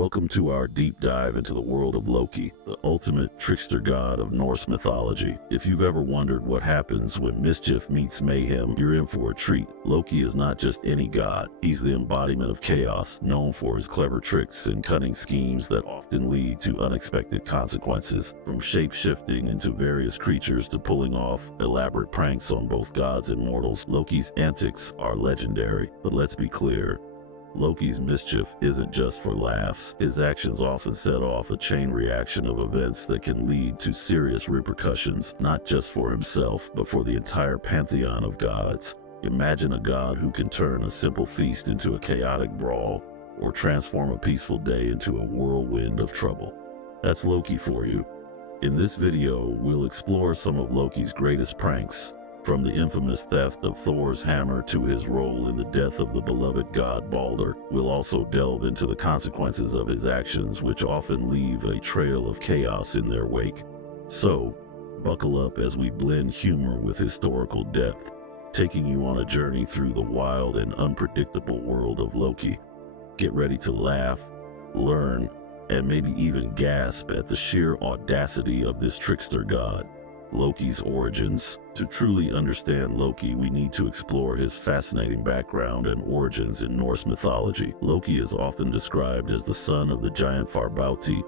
Welcome to our deep dive into the world of Loki, the ultimate trickster god of Norse mythology. If you've ever wondered what happens when mischief meets mayhem, you're in for a treat. Loki is not just any god. He's the embodiment of chaos, known for his clever tricks and cunning schemes that often lead to unexpected consequences. From shape-shifting into various creatures to pulling off elaborate pranks on both gods and mortals, Loki's antics are legendary. But let's be clear, Loki's mischief isn't just for laughs. His actions often set off a chain reaction of events that can lead to serious repercussions, not just for himself, but for the entire pantheon of gods. Imagine a god who can turn a simple feast into a chaotic brawl, or transform a peaceful day into a whirlwind of trouble. That's Loki for you. In this video, we'll explore some of Loki's greatest pranks, from the infamous theft of Thor's hammer to his role in the death of the beloved god Balder. We'll also delve into the consequences of his actions, which often leave a trail of chaos in their wake. So, buckle up as we blend humor with historical depth, taking you on a journey through the wild and unpredictable world of Loki. Get ready to laugh, learn, and maybe even gasp at the sheer audacity of this trickster god. Loki's origins. To truly understand Loki, we need to explore his fascinating background and origins in Norse mythology. Loki is often described as the son of the giant Farbauti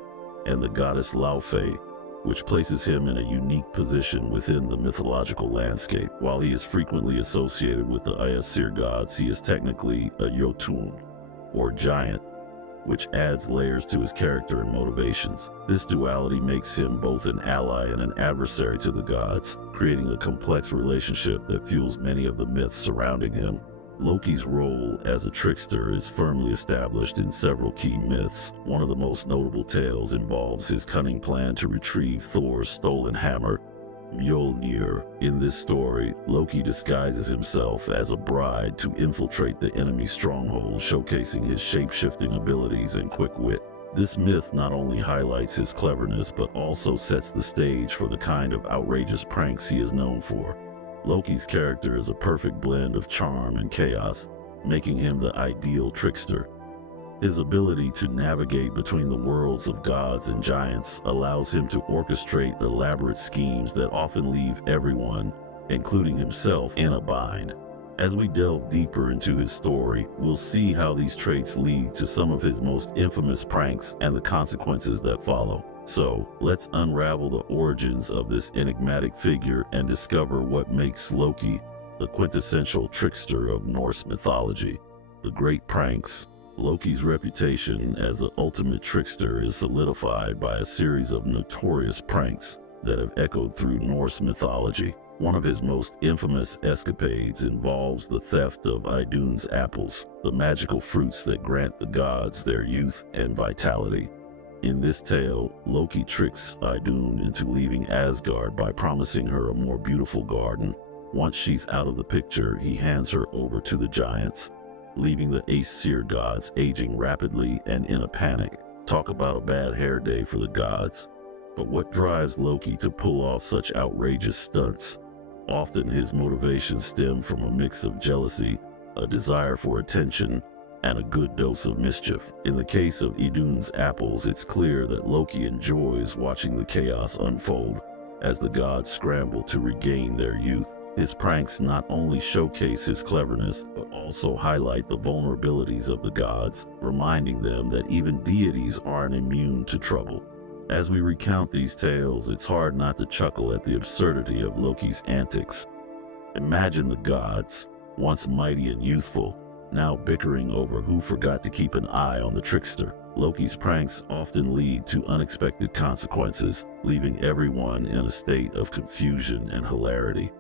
and the goddess Laufey, which places him in a unique position within the mythological landscape. While he is frequently associated with the Aesir gods, he is technically a Jotun, or giant, which adds layers to his character and motivations. This duality makes him both an ally and an adversary to the gods, creating a complex relationship that fuels many of the myths surrounding him. Loki's role as a trickster is firmly established in several key myths. One of the most notable tales involves his cunning plan to retrieve Thor's stolen hammer, Mjolnir. In this story, Loki disguises himself as a bride to infiltrate the enemy's stronghold, showcasing his shape-shifting abilities and quick wit. This myth not only highlights his cleverness, but also sets the stage for the kind of outrageous pranks he is known for. Loki's character is a perfect blend of charm and chaos, making him the ideal trickster. His ability to navigate between the worlds of gods and giants allows him to orchestrate elaborate schemes that often leave everyone, including himself, in a bind. As we delve deeper into his story, we'll see how these traits lead to some of his most infamous pranks and the consequences that follow. So, let's unravel the origins of this enigmatic figure and discover what makes Loki the quintessential trickster of Norse mythology. The Great Pranks. Loki's reputation as the ultimate trickster is solidified by a series of notorious pranks that have echoed through Norse mythology. One of his most infamous escapades involves the theft of Idun's apples, the magical fruits that grant the gods their youth and vitality. In this tale, Loki tricks Idun into leaving Asgard by promising her a more beautiful garden. Once she's out of the picture, he hands her over to the giants, leaving the Aesir gods aging rapidly and in a panic. Talk about a bad hair day for the gods. But what drives Loki to pull off such outrageous stunts? Often his motivations stem from a mix of jealousy, a desire for attention, and a good dose of mischief. In the case of Idun's apples, it's clear that Loki enjoys watching the chaos unfold as the gods scramble to regain their youth. His pranks not only showcase his cleverness, but also highlight the vulnerabilities of the gods, reminding them that even deities aren't immune to trouble. As we recount these tales, it's hard not to chuckle at the absurdity of Loki's antics. Imagine the gods, once mighty and youthful, now bickering over who forgot to keep an eye on the trickster. Loki's pranks often lead to unexpected consequences, leaving everyone in a state of confusion and hilarity.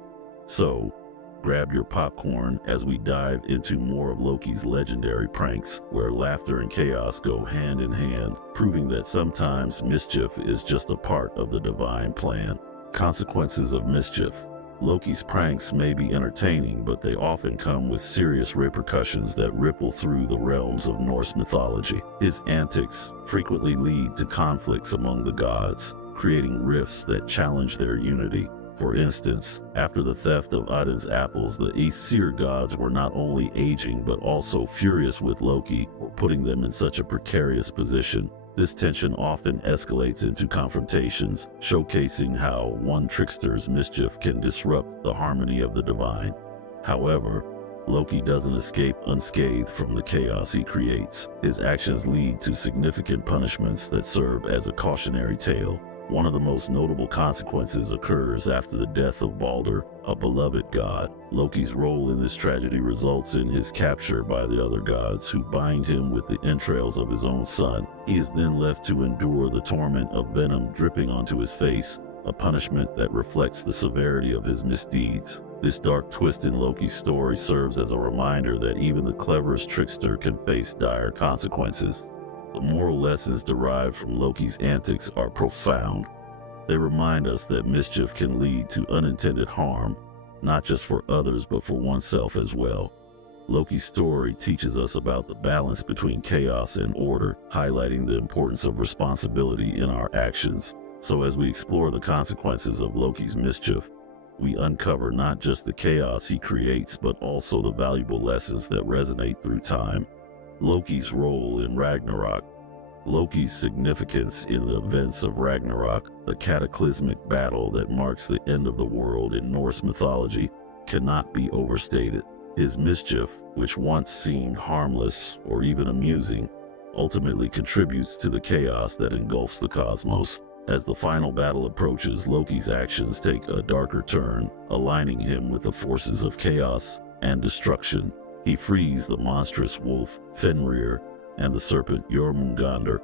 So, grab your popcorn as we dive into more of Loki's legendary pranks, where laughter and chaos go hand in hand, proving that sometimes mischief is just a part of the divine plan. Consequences of mischief. Loki's pranks may be entertaining, but they often come with serious repercussions that ripple through the realms of Norse mythology. His antics frequently lead to conflicts among the gods, creating rifts that challenge their unity. For instance, after the theft of Odin's apples, the Aesir gods were not only aging but also furious with Loki for putting them in such a precarious position. This tension often escalates into confrontations, showcasing how one trickster's mischief can disrupt the harmony of the divine. However, Loki doesn't escape unscathed from the chaos he creates. His actions lead to significant punishments that serve as a cautionary tale. One of the most notable consequences occurs after the death of Balder, a beloved god. Loki's role in this tragedy results in his capture by the other gods, who bind him with the entrails of his own son. He is then left to endure the torment of venom dripping onto his face, a punishment that reflects the severity of his misdeeds. This dark twist in Loki's story serves as a reminder that even the cleverest trickster can face dire consequences. The moral lessons derived from Loki's antics are profound. They remind us that mischief can lead to unintended harm, not just for others but for oneself as well. Loki's story teaches us about the balance between chaos and order, highlighting the importance of responsibility in our actions. So as we explore the consequences of Loki's mischief, we uncover not just the chaos he creates, but also the valuable lessons that resonate through time. Loki's role in Ragnarok. Loki's significance in the events of Ragnarok, the cataclysmic battle that marks the end of the world in Norse mythology, cannot be overstated. His mischief, which once seemed harmless or even amusing, ultimately contributes to the chaos that engulfs the cosmos. As the final battle approaches, Loki's actions take a darker turn, aligning him with the forces of chaos and destruction. He frees the monstrous wolf, Fenrir, and the serpent Jormungandr,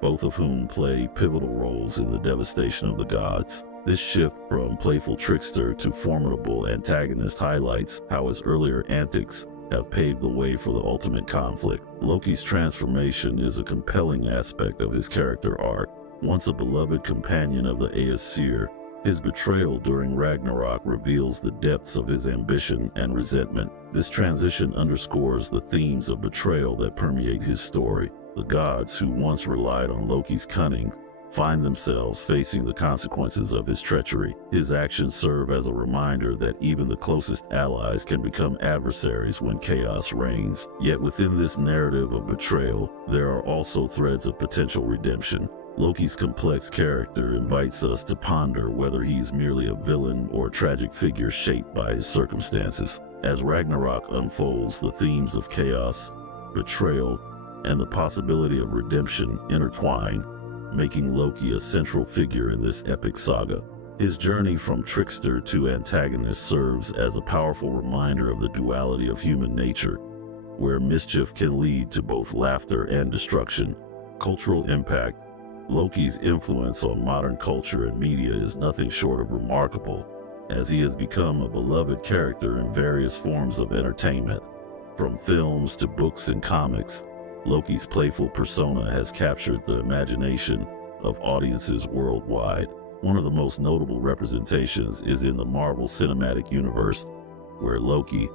both of whom play pivotal roles in the devastation of the gods. This shift from playful trickster to formidable antagonist highlights how his earlier antics have paved the way for the ultimate conflict. Loki's transformation is a compelling aspect of his character arc. Once a beloved companion of the Aesir, his betrayal during Ragnarok reveals the depths of his ambition and resentment. This transition underscores the themes of betrayal that permeate his story. The gods, who once relied on Loki's cunning, find themselves facing the consequences of his treachery. His actions serve as a reminder that even the closest allies can become adversaries when chaos reigns. Yet within this narrative of betrayal, there are also threads of potential redemption. Loki's complex character invites us to ponder whether he's merely a villain or a tragic figure shaped by his circumstances. As Ragnarok unfolds, the themes of chaos, betrayal, and the possibility of redemption intertwine, making Loki a central figure in this epic saga. His journey from trickster to antagonist serves as a powerful reminder of the duality of human nature, where mischief can lead to both laughter and destruction. Cultural impact. Loki's influence on modern culture and media is nothing short of remarkable, as he has become a beloved character in various forms of entertainment. From films to books and comics, Loki's playful persona has captured the imagination of audiences worldwide. One of the most notable representations is in the Marvel Cinematic Universe, where Loki,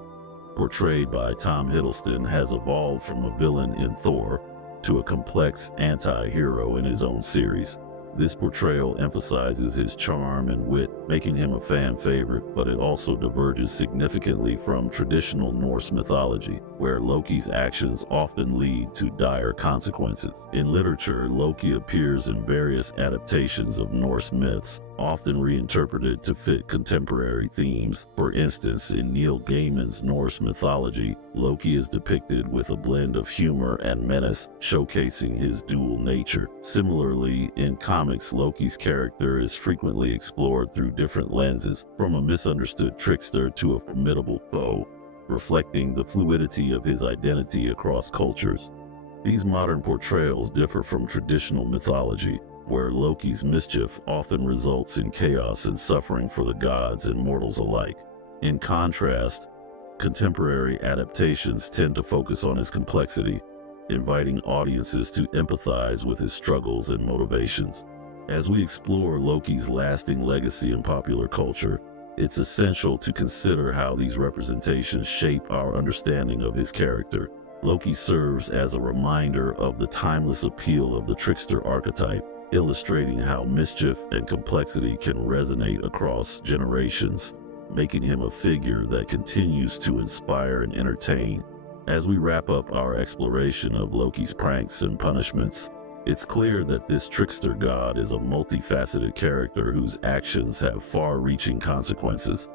portrayed by Tom Hiddleston, has evolved from a villain in Thor to a complex anti-hero in his own series. This portrayal emphasizes his charm and wit, making him a fan favorite, but it also diverges significantly from traditional Norse mythology, where Loki's actions often lead to dire consequences. In literature, Loki appears in various adaptations of Norse myths, often reinterpreted to fit contemporary themes. For instance, in Neil Gaiman's Norse mythology, Loki is depicted with a blend of humor and menace, showcasing his dual nature. Similarly, in comics, Loki's character is frequently explored through different lenses, from a misunderstood trickster to a formidable foe, reflecting the fluidity of his identity across cultures. These modern portrayals differ from traditional mythology, where Loki's mischief often results in chaos and suffering for the gods and mortals alike. In contrast, contemporary adaptations tend to focus on his complexity, inviting audiences to empathize with his struggles and motivations. As we explore Loki's lasting legacy in popular culture, it's essential to consider how these representations shape our understanding of his character. Loki serves as a reminder of the timeless appeal of the trickster archetype, illustrating how mischief and complexity can resonate across generations, making him a figure that continues to inspire and entertain. As we wrap up our exploration of Loki's pranks and punishments, it's clear that this trickster god is a multifaceted character whose actions have far-reaching consequences.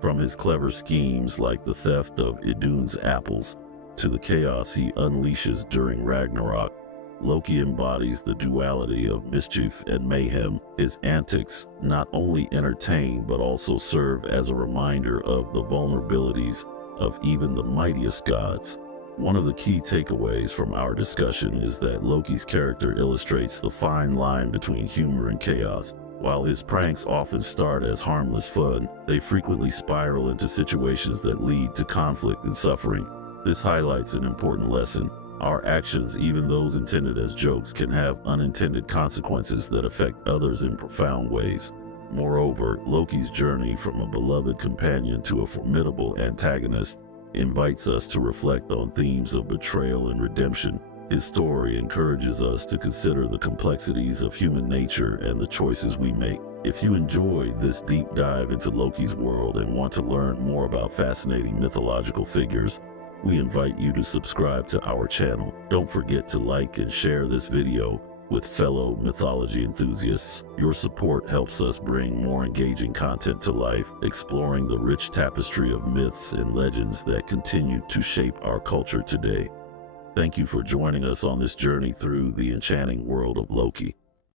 From his clever schemes like the theft of Idun's apples to the chaos he unleashes during Ragnarok, Loki embodies the duality of mischief and mayhem. His antics not only entertain but also serve as a reminder of the vulnerabilities of even the mightiest gods. One of the key takeaways from our discussion is that Loki's character illustrates the fine line between humor and chaos. While his pranks often start as harmless fun, they frequently spiral into situations that lead to conflict and suffering. This highlights an important lesson. Our actions, even those intended as jokes, can have unintended consequences that affect others in profound ways. Moreover, Loki's journey from a beloved companion to a formidable antagonist invites us to reflect on themes of betrayal and redemption. His story encourages us to consider the complexities of human nature and the choices we make. If you enjoyed this deep dive into Loki's world and want to learn more about fascinating mythological figures, we invite you to subscribe to our channel. Don't forget to like and share this video with fellow mythology enthusiasts. Your support helps us bring more engaging content to life, exploring the rich tapestry of myths and legends that continue to shape our culture today. Thank you for joining us on this journey through the enchanting world of Loki.